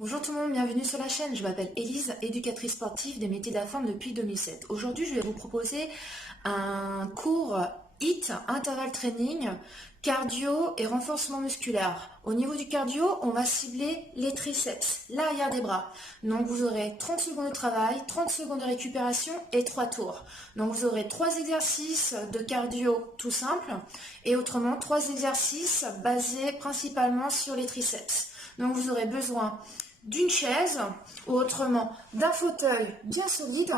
Bonjour tout le monde, bienvenue sur la chaîne. Je m'appelle Élise, éducatrice sportive des métiers de la forme depuis 2007. Aujourd'hui, je vais vous proposer un cours HIIT, intervalle training, cardio et renforcement musculaire. Au niveau du cardio, on va cibler les triceps, l'arrière des bras. Donc vous aurez 30 secondes de travail, 30 secondes de récupération et 3 tours. Donc vous aurez 3 exercices de cardio tout simple et autrement 3 exercices basés principalement sur les triceps. Donc vous aurez besoin d'une chaise ou autrement d'un fauteuil bien solide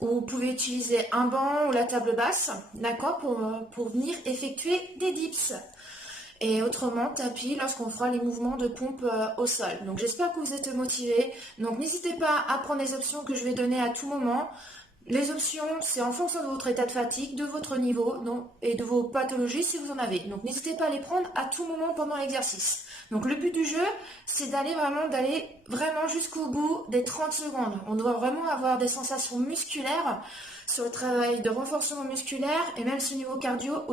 où vous pouvez utiliser un banc ou la table basse, d'accord, pour venir effectuer des dips. Et autrement, tapis lorsqu'on fera les mouvements de pompe au sol. Donc j'espère que vous êtes motivés. Donc n'hésitez pas à prendre les options que je vais donner à tout moment. Les options, c'est en fonction de votre état de fatigue, de votre niveau et de vos pathologies si vous en avez. Donc n'hésitez pas à les prendre à tout moment pendant l'exercice. Donc le but du jeu, c'est d'aller vraiment jusqu'au bout des 30 secondes. On doit vraiment avoir des sensations musculaires sur le travail de renforcement musculaire et même au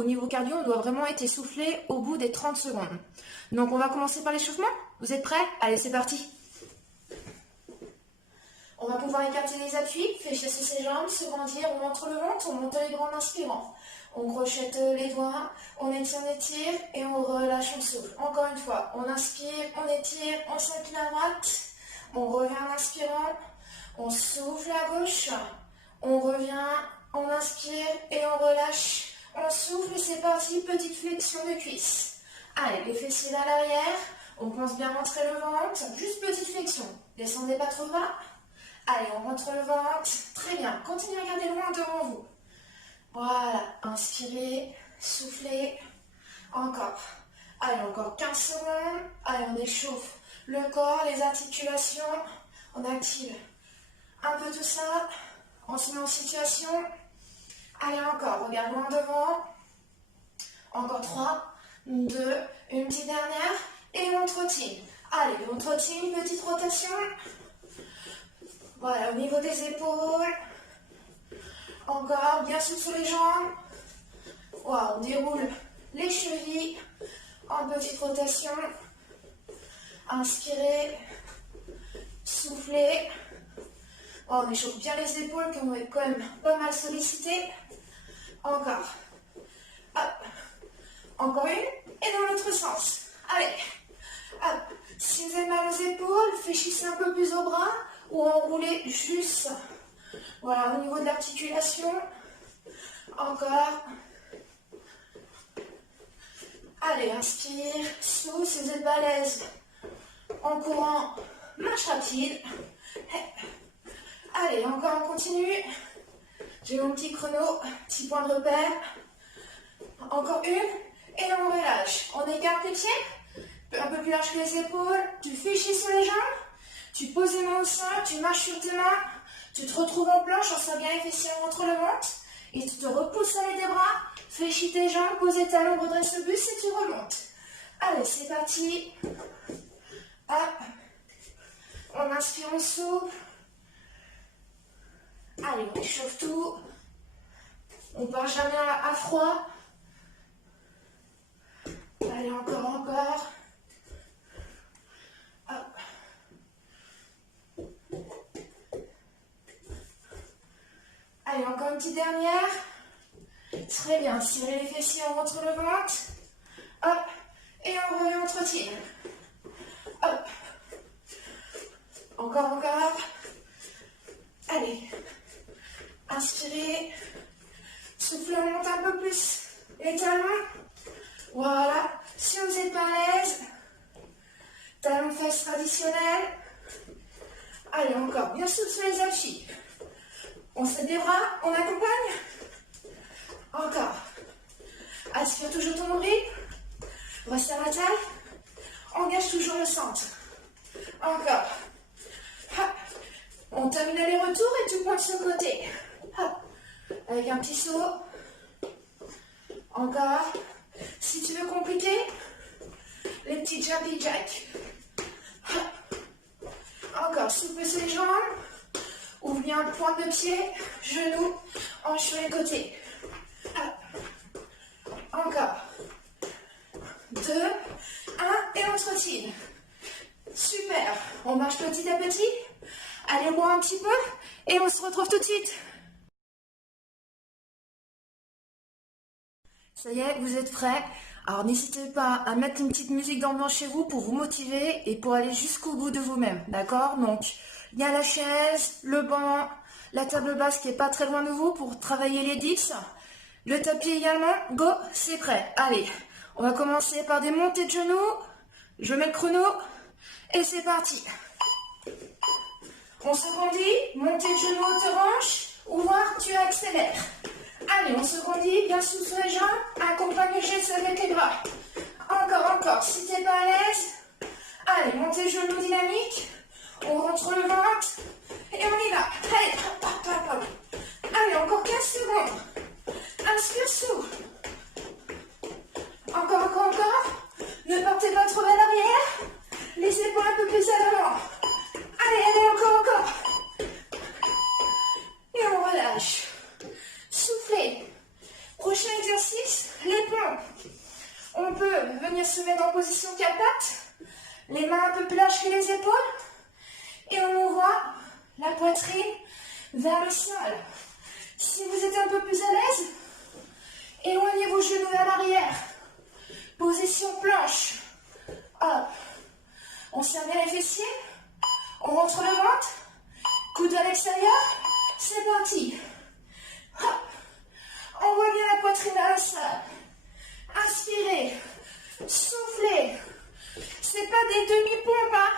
niveau cardio, on doit vraiment être essoufflé au bout des 30 secondes. Donc on va commencer par l'échauffement. Vous êtes prêts? Allez, c'est parti. On va pouvoir écarter les appuis, fléchir ses jambes, se grandir, on monte le ventre, on monte les bras en inspirant. On crochette les doigts, on étire et on relâche, on souffle. Encore une fois, on inspire, on étire, on s'incline à droite, on revient en inspirant, on souffle à gauche, on revient, on inspire et on relâche, on souffle, c'est parti, petite flexion de cuisse. Allez, les fessiers à l'arrière, on pense bien rentrer le ventre, juste petite flexion, descendez pas trop bas. Allez, on rentre le ventre. Très bien. Continuez à regarder loin devant vous. Voilà. Inspirez, soufflez. Encore. Allez, encore 15 secondes. Allez, on échauffe le corps, les articulations. On active un peu tout ça. On se met en situation. Allez, encore. Regarde loin devant. Encore 3, 2, une petite dernière. Et on trottine. Allez, on trottine, petite rotation. Voilà, au niveau des épaules. Encore, bien souple sur les jambes. Wow, on déroule les chevilles. En petite rotation. Inspirez. Soufflez. Oh, on échauffe bien les épaules, qui ont quand même pas mal sollicité. Encore. Hop. Encore une. Et dans l'autre sens. Allez. Hop. Si vous avez mal aux épaules, fléchissez un peu plus au bras. Ou enroulez juste, voilà, au niveau de l'articulation. Encore. Allez, inspire, souffle si vous êtes balèze. En courant, marche rapide. Allez, encore on continue. J'ai mon petit chrono, petit point de repère. Encore une, et on relâche. On écarte les pieds, un peu plus large que les épaules. Tu fléchis sur les jambes. Tu poses les mains au sol, tu marches sur tes mains, tu te retrouves en planche, on sent bien les fessiers entre le ventre, et tu te repousses avec tes bras, fléchis tes jambes, pose tes talons, redresse le buste et tu remontes. Allez, c'est parti. Hop. On inspire, on souffle. Allez, on échauffe tout. On part jamais à froid. Allez, encore. Hop. Allez, encore une petite dernière. Très bien. Tirez les fessiers, on rentre le ventre. Hop. Et on revient, on trottine. Hop. Encore. Allez. Inspirez. Soufflez, on monte un peu plus les talons. Voilà. Si vous êtes à l'aise, talons fesses traditionnels. Allez, encore. Bien souple sur les appuis. On se fait des bras, on accompagne. Encore. Aspire toujours ton nombril. Resserre la taille. Engage toujours le centre. Encore. Hop. On termine les retours et tu pointes sur le côté. Hop. Avec un petit saut. Encore. Si tu veux compliquer, les petits jumpy jacks. Hop. Encore. Souple sur les jambes. Ouvre bien pointe de pied, genou, hanche sur les côtés. Hop. Encore. 2, 1 et on trottine. Super. On marche petit à petit. Allez boire un petit peu et on se retrouve tout de suite. Ça y est, vous êtes prêts? Alors n'hésitez pas à mettre une petite musique d'ambiance chez vous pour vous motiver et pour aller jusqu'au bout de vous-même, d'accord? Donc, il y a la chaise, le banc, la table basse qui est pas très loin de vous pour travailler les dips. Le tapis également. Go, c'est prêt. Allez, on va commencer par des montées de genoux. Je mets le chrono et c'est parti. On se grandit, montée de genoux, haute hanche, ouvrir, tu accélères. Allez, on se grandit, bien souple sur les jambes, accompagne le geste avec les bras. Encore, si t'es pas à l'aise. Allez, montée de genoux dynamique, on rentre le ventre et on y va. Allez, hop, hop, hop, hop. Allez, encore 15 secondes. Inspire, souffle. Encore. Ne partez pas trop vers l'arrière. Les épaules un peu plus à l'avant. Allez, encore. Et on relâche. Soufflez. Prochain exercice, les pompes. On peut venir se mettre en position quatre pattes. Les mains un peu plus lâches que les épaules. Et on envoie la poitrine vers le sol. Si vous êtes un peu plus à l'aise, éloignez vos genoux vers l'arrière. Position planche. Hop. On serre bien les fessiers. On rentre le ventre. Coude à l'extérieur. C'est parti. Hop. Envoie bien la poitrine à la salle. Inspirez. Soufflez. C'est pas des demi-pompes, hein.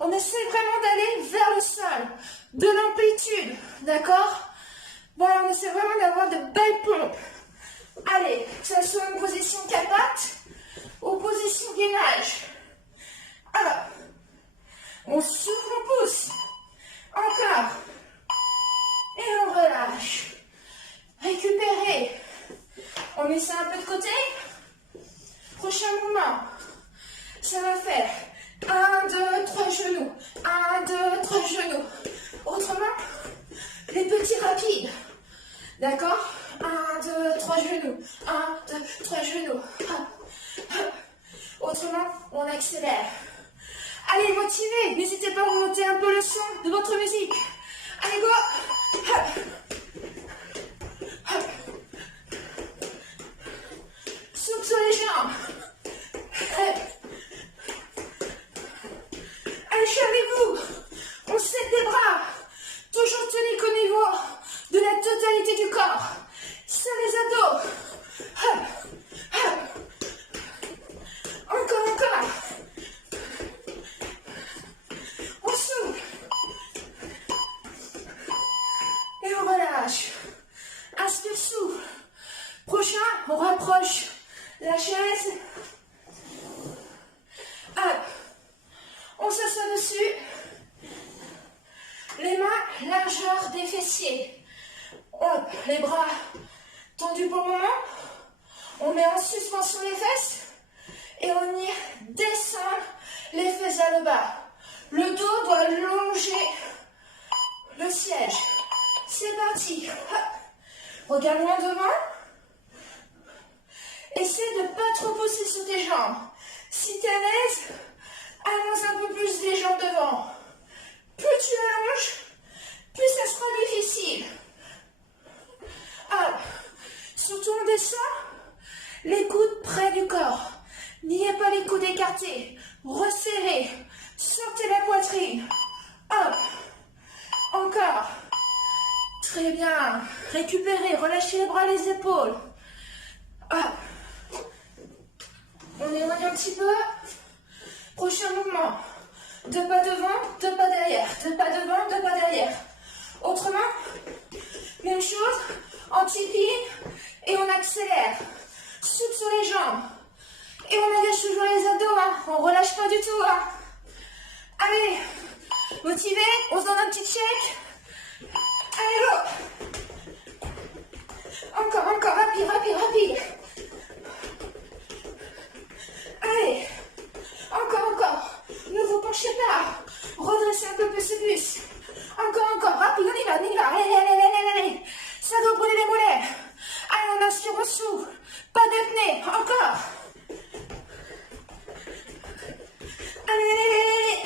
On essaie vraiment d'aller vers le sol. De l'amplitude. D'accord? Voilà, on essaie vraiment d'avoir de belles pompes. Allez, que ce soit une position quatre pattes ou position gainage. Alors, on souffle, on pousse. Encore. Et on relâche. Récupérez. On met ça un peu de côté. Prochain mouvement. Ça va faire 1, 2, 3 genoux. 1, 2, 3 genoux. Autrement, les petits rapides. D'accord? 1, 2, 3 genoux. 1, 2, 3 genoux. Autrement, on accélère. Allez, motivez. N'hésitez pas à monter un peu le son de votre musique. Allez, go. Souple sur les jambes. Allez, je suis avec vous. On serre les bras. Toujours tonique au niveau de la totalité du corps. Serre les abdos. Encore. On souffle. Et on relâche. Inspire, souffle. Prochain, on rapproche la chaise. Hop. On s'assoit dessus. Les mains, largeur des fessiers. Hop, les bras tendus pour le moment. On met en suspension les fesses. Et on y descend les fesses vers le bas. Le dos doit longer le siège. C'est parti. Hop. Regarde loin devant. Essaie de ne pas trop pousser sur tes jambes. Si tu es à l'aise, avance un peu plus les jambes devant. Plus tu allonges, plus ça sera difficile. Hop. Surtout on descend, les coudes près du corps. N'ayez pas les coudes écartés. Resserrez. Sortez la poitrine. Hop. Encore. Très bien. Récupérez. Relâchez les bras, les épaules. Hop. On éloigne un petit peu. Prochain mouvement. Deux pas devant, deux pas derrière. Deux pas devant, deux pas derrière. Autrement, même chose. Anti-plie. Et on accélère. Souple sur les jambes. Et on engage toujours les abdos, hein. On relâche pas du tout, hein. Allez, motivé, on se donne un petit check. Allez, go. Encore, rapide. Allez, encore. Ne vous penchez pas. Redressez un peu plus. Encore, rapide, on y va. Allez. Ça doit brûler les mollets. Allez, on inspire au souffle. Pas d'apnée, encore. Allez.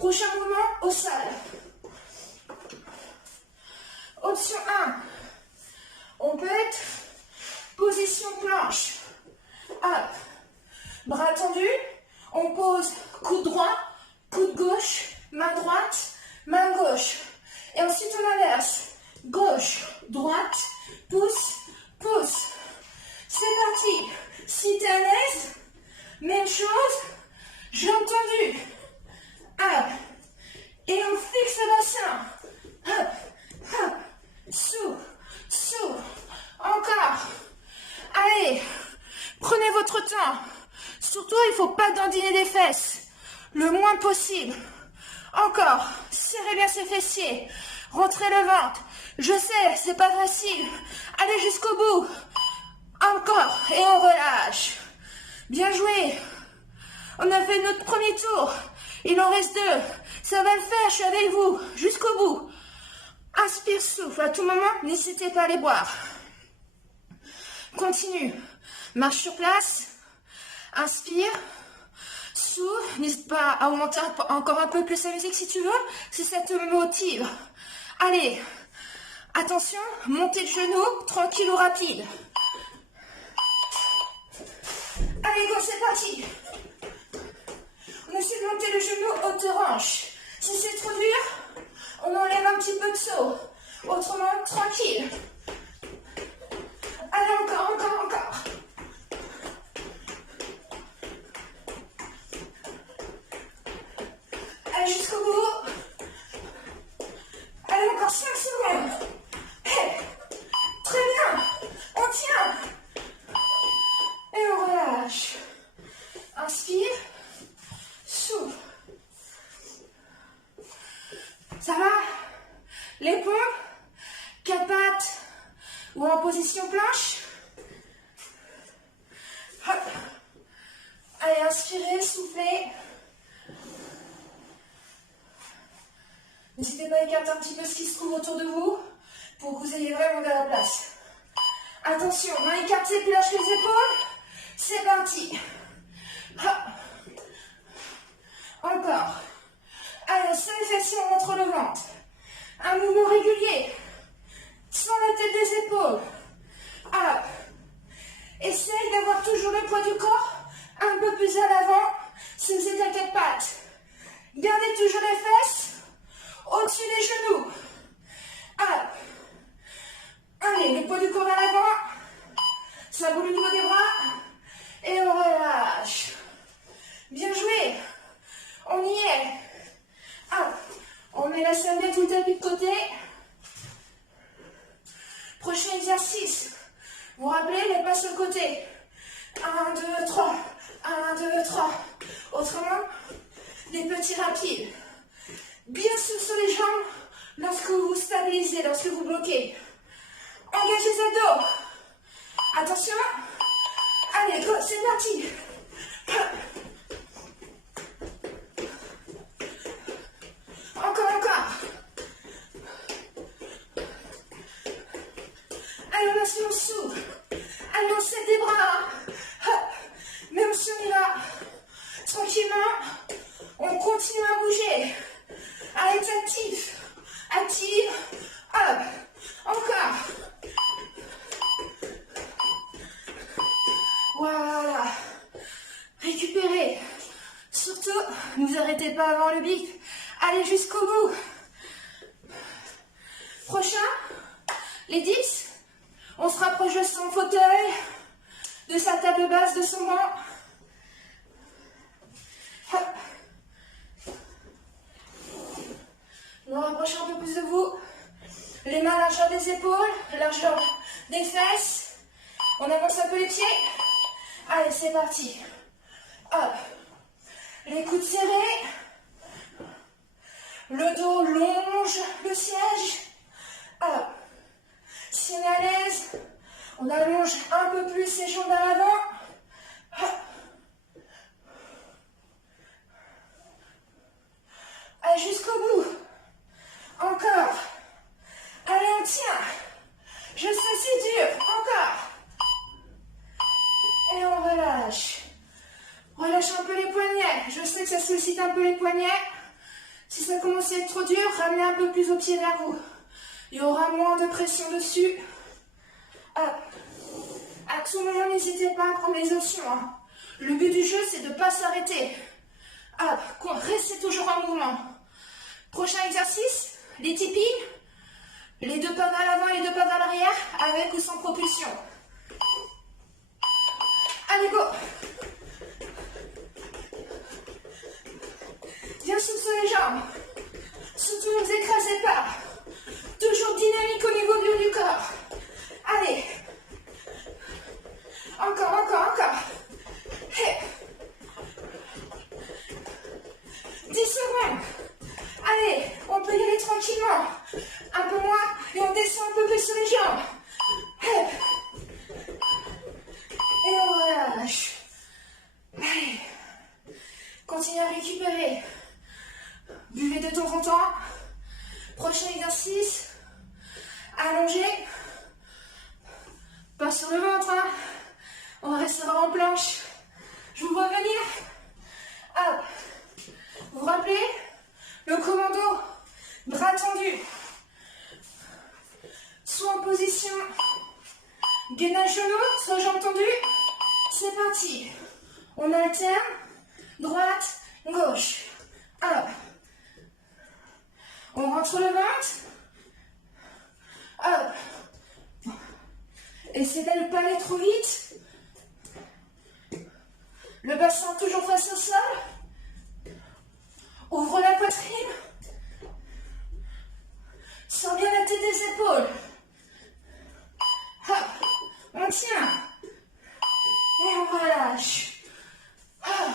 Prochain mouvement, au sol. Option 1, on peut être position planche. Hop, bras tendus, on pose coude droit, coude gauche, main droite, main gauche. Et ensuite on inverse. Gauche, droite, pouce, pouce. C'est parti. Si tu es à l'aise, même chose, jambes tendues. Hop. Et on fixe le bassin. Hop, hop. Sous, sous. Encore. Allez, prenez votre temps. Surtout, il ne faut pas dandiner les fesses. Le moins possible. Encore. Serrez bien ses fessiers. Rentrez le ventre. Je sais, c'est pas facile. Allez jusqu'au bout. Encore. Et on relâche. Bien joué. On a fait notre premier tour. Il en reste 2. Ça va le faire, je suis avec vous. Jusqu'au bout. Inspire, souffle. À tout moment, n'hésitez pas à les boire. Continue. Marche sur place. Inspire. Souffle. N'hésite pas à augmenter encore un peu plus la musique si tu veux. Si ça te motive. Allez. Attention. Montée de genoux. Tranquille ou rapide. Allez, go, c'est parti. On essaie de monter le genou haute hanche. Si c'est trop dur, on enlève un petit peu de saut. Autrement, tranquille. Allez, encore, encore, encore. Allez, jusqu'au bout. Allez, encore 5 secondes. Hey, très bien. On tient. Et on relâche. Inspire. Souffle. Ça va? Les pompes, 4 pattes ou en position planche. Hop. Allez, inspirez, soufflez. N'hésitez pas à écarter un petit peu ce qui se trouve autour de vous pour que vous ayez vraiment de la place. Attention, main écartée, puis lâchez les épaules. C'est parti. Hop. Encore. Allez, sur les fessiers, on rentre le ventre. Un mouvement régulier. Sans la tête des épaules. Hop. Essaye d'avoir toujours le poids du corps un peu plus à l'avant si vous êtes à 4 pattes. Gardez toujours les fesses au-dessus des genoux. Hop. Allez, le poids du corps à l'avant. Ça boule au niveau des bras. Et on relâche. Bien joué. On y est. Hop. On met la serviette ou le tapis de côté. Prochain exercice. Vous vous rappelez, les pas sur le côté. 1, 2, 3. 1, 2, 3. Autrement, des petits rapides. Bien souple sur les jambes lorsque vous vous stabilisez, lorsque vous bloquez. Engagez les abdos. Attention. Allez, go, c'est parti. Encore, encore. Allez, on inspire, on souffle. Allez, on serre des bras. Hop. Même si on y va tranquillement, on continue à bouger. Allez, être actif. Active. Hop. Encore. Voilà. Récupérez. Surtout, ne vous arrêtez pas avant le bip. Allez jusqu'au bout. Prochain, les 10. On se rapproche de son fauteuil, de sa table basse, de son banc. Hop. On rapproche un peu plus de vous. Les mains largeur des épaules, largeur des fesses. On avance un peu les pieds. Allez, c'est parti. Hop. Les coudes serrés. Le dos longe le siège. Hop. Si on est à l'aise, on allonge un peu plus ses jambes à l'avant. Hop. Allez, jusqu'au bout. Encore. Allez, on tient. Je sais, c'est dur. Encore. Et on relâche. Relâche un peu les poignets. Je sais que ça sollicite un peu les poignets. Si ça commence à être trop dur, ramenez un peu plus au pied vers vous. Il y aura moins de pression dessus. Hop. À tout moment, n'hésitez pas à prendre les options. Hein. Le but du jeu, c'est de ne pas s'arrêter. Hop. Restez toujours en mouvement. Prochain exercice, les tipping. Les 2 pas vers l'avant et les 2 pas vers l'arrière, avec ou sans propulsion. Allez, go! Bien souffler les jambes. Surtout ne vous écrasez pas. Toujours dynamique au niveau du haut du corps. Allez. Encore, encore, encore. Hey. 10 secondes. Allez, on peut y aller tranquillement. Un peu moins et on descend un peu plus sur les jambes. Hey. Et on relâche. Allez. Continuez à récupérer. Buvez de temps en temps. Prochain exercice. Allongé. Pas sur le ventre. Hein. On restera en planche. Je vous vois venir. Hop. Vous vous rappelez? Le commando. Bras tendus. Soit en position gainage genou, soit jambes tendues. C'est parti. On alterne. Droite, gauche. Hop. On rentre le ventre. Hop. Essayez de ne pas aller trop vite. Le bassin toujours face au sol. Ouvre la poitrine. Sors bien la tête des épaules. Hop. On tient. Et on relâche. Hop.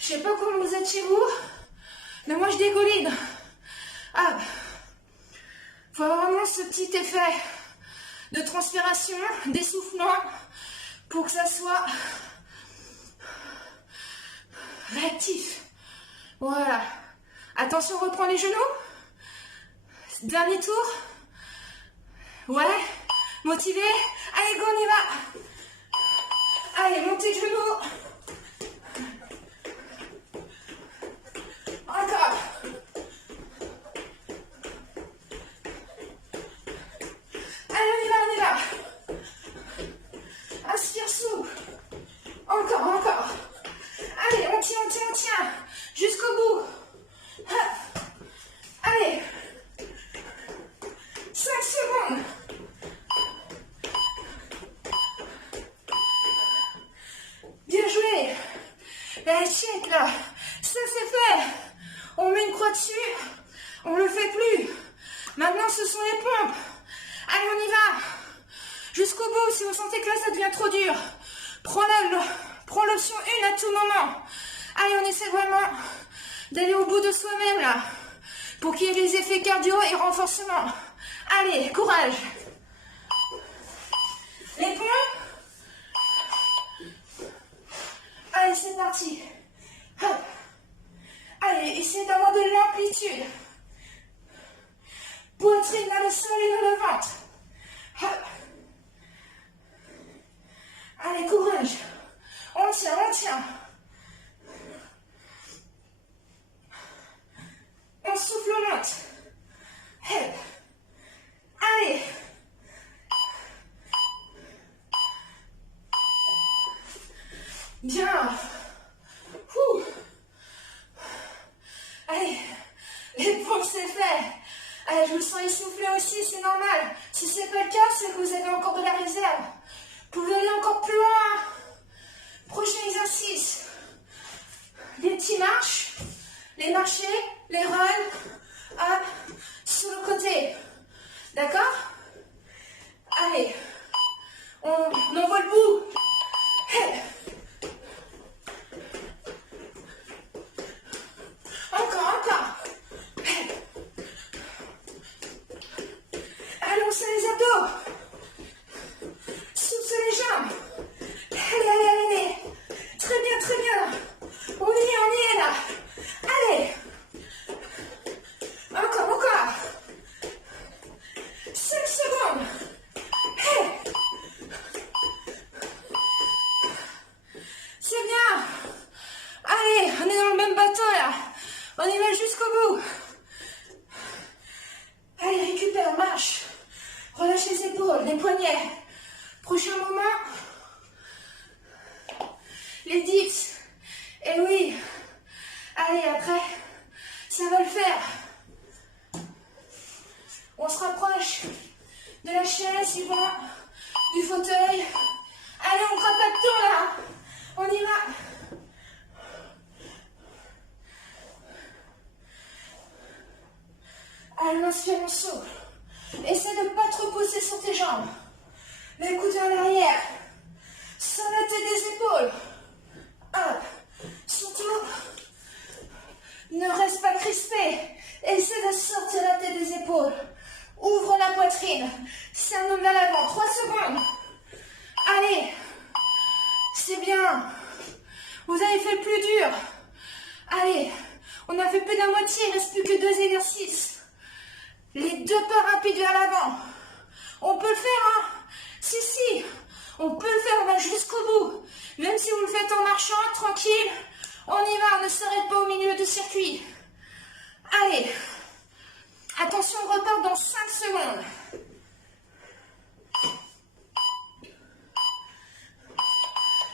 Je sais pas comment vous êtes chez vous, mais moi je dégouline. Hop. Faut avoir vraiment ce petit effet de transpiration, d'essoufflement, pour que ça soit réactif. Voilà. Attention, on reprend les genoux. Dernier tour. Ouais. Motivé. Allez, go, on y va. Allez, montez le genou. Encore. Allez, on y va, on y va. Inspire, souffle. Encore, encore. Allez, on tient, on tient, on tient. Jusqu'au bout. Hop. Allez. 5 secondes. Bien joué. Là, check, là. Ça, c'est fait. On met une croix dessus. On le fait plus. Maintenant, ce sont les pompes. Allez, on y va. Jusqu'au bout, si vous sentez que là, ça devient trop dur. Prends l'option 1 à tout moment. Allez, on essaie vraiment d'aller au bout de soi-même, là. Pour qu'il y ait les effets cardio et renforcement. Allez, courage. Les pompes. Allez, c'est parti. Hop. Allez, essayez d'avoir de l'amplitude. Poitrine vers le sol et vers le ventre. Hop. Allez, courage. On tient, on tient. On souffle, on monte. Hop. Allez. Bien. Ouh. Allez. Les pompes, c'est fait. Allez, je vous sens essoufflé aussi, c'est normal. Si ce n'est pas le cas, c'est que vous avez encore de la réserve. Vous pouvez aller encore plus loin. Prochain exercice. Les petits marches. Les marchés, les runs. Hop. Sur le côté. D'accord? Allez. On envoie le bout. Hey. Encore, encore. Hey. Allez, on serre les abdos. Souffle les jambes. Allez, allez, allez. Très bien, très bien. On y est là. Allez. Encore, encore. 5 secondes. Hey. On y va jusqu'au bout. Allez, récupère, marche. Relâche les épaules, les poignets. Prochain moment. Les dips. Et oui. Allez, après, ça va le faire. On se rapproche de la chaise, suivant, du fauteuil. Allez, on crapaque tout là. On y va. Allez, on inspire, on souffle. Essaie de ne pas trop pousser sur tes jambes. Les coudes à l'arrière. Sans la tête des épaules. Hop. Surtout, ne reste pas crispé. Essaie de sortir la tête des épaules. Ouvre la poitrine. Serre vers l'avant. 3 secondes. Allez. C'est bien. Vous avez fait le plus dur. Allez. On a fait plus de la moitié. Il ne reste plus que 2 exercices. Les 2 pas rapides vers l'avant. On peut le faire, hein? Si. On peut le faire. On va jusqu'au bout. Même si vous le faites en marchant, tranquille. On y va. On ne s'arrête pas au milieu du circuit. Allez. Attention, on repart dans 5 secondes.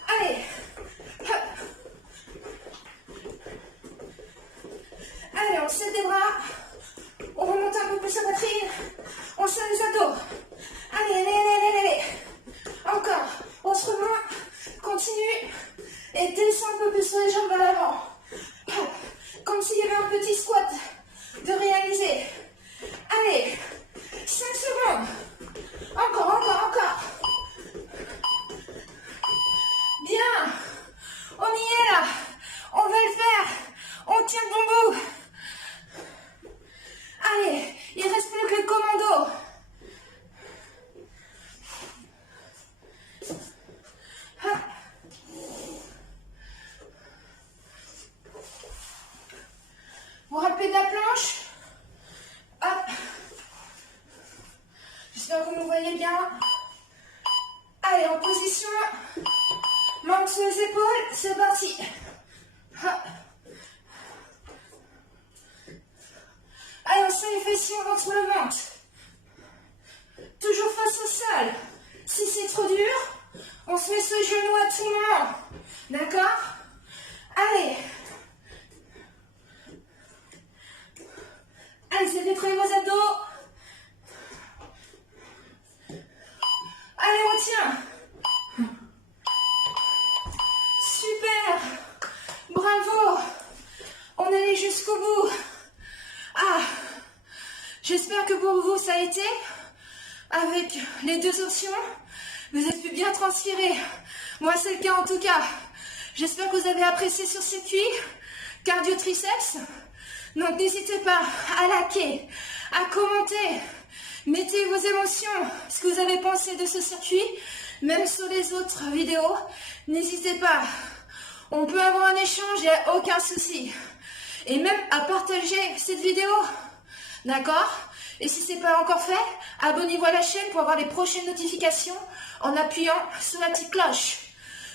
Allez. Hop. Allez, on serre des bras. On remonte un peu plus la poitrine. On serre les abdos. Allez. Encore. On se remonte. Continue. Et descend un peu plus sur les jambes vers l'avant. Comme s'il y avait un petit squat de réaliser. Allez, 5 secondes. Encore. Bien. On y est là. On va le faire. On tient bon bout. Allez, il reste plus que le commando. Hop. Vous rappelez de la planche. Hop. J'espère que vous me voyez bien. Allez, en position. Mains sur les épaules. C'est parti. Hop. Allez, on serre les fessiers, on rentre le ventre. Toujours face au sol. Si c'est trop dur, on se met ce genou à tout moment. D'accord? Allez. Allez, c'est détruire vos abdos. Allez, on tient. Super. Bravo. On est allé jusqu'au bout. Ah. J'espère que pour vous, ça a été. Avec les 2 options, vous avez pu bien transpirer. Moi, c'est le cas en tout cas. J'espère que vous avez apprécié sur circuit cardio triceps. Donc n'hésitez pas à liker, à commenter, mettez vos émotions, ce que vous avez pensé de ce circuit, même sur les autres vidéos, n'hésitez pas, on peut avoir un échange, il n'y a aucun souci. Et même à partager cette vidéo, d'accord? Et si ce n'est pas encore fait, abonnez-vous à la chaîne pour avoir les prochaines notifications en appuyant sur la petite cloche.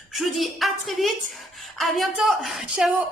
Je vous dis à très vite, à bientôt, ciao!